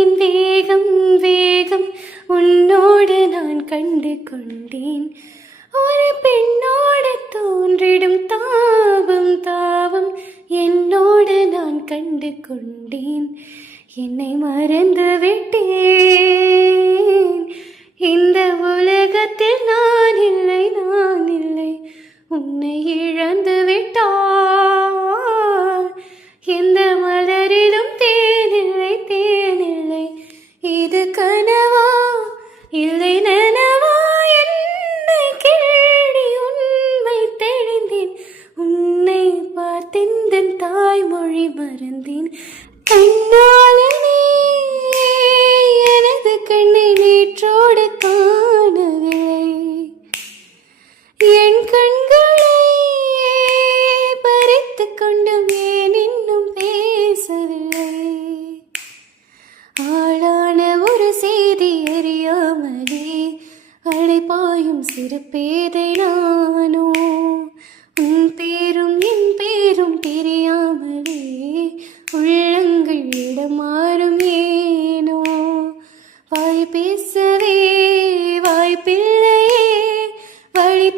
கண்ணின் வேகம் வேகம் உன்னோடு நான் கண்டு கொண்டேன். ஒரு பெண்ணோடு தோன்றிடும் தாபம் தாபம் என்னோடு நான் கண்டு கொண்டேன். என்னை மறந்து விட்டேன். இந்த உலகத்தில் நான் இல்லை நான் இல்லை. உன்னை இழந்து விட்டால் எந்த மலரிலும் தேனில்லை தேனில்லை. இது கனவா இல்லை நனவா என்னை கிள்ளி உண்மை தெளிந்தேன். உன்னை பார்த்தெந்தன் தாய்மொழி மறந்தேன். கண்ணாளனே எனது கண்ணை நேற்றோடு காணவில்லை. என் கண்களை பறித்து கொண்டு ஏன் இன்னும் பேசவில்லை. ஆளான ஒரு செய்தி அறியாமலே அழைப்பாயும் சிறு பேதை நானோ. உன் பேரும் என் பேரும் தெரியாமலே உள்ளங்கள் இடமாறும் ஏனோ. வாய் பேசவே வாய்ப்பில்லையே வழி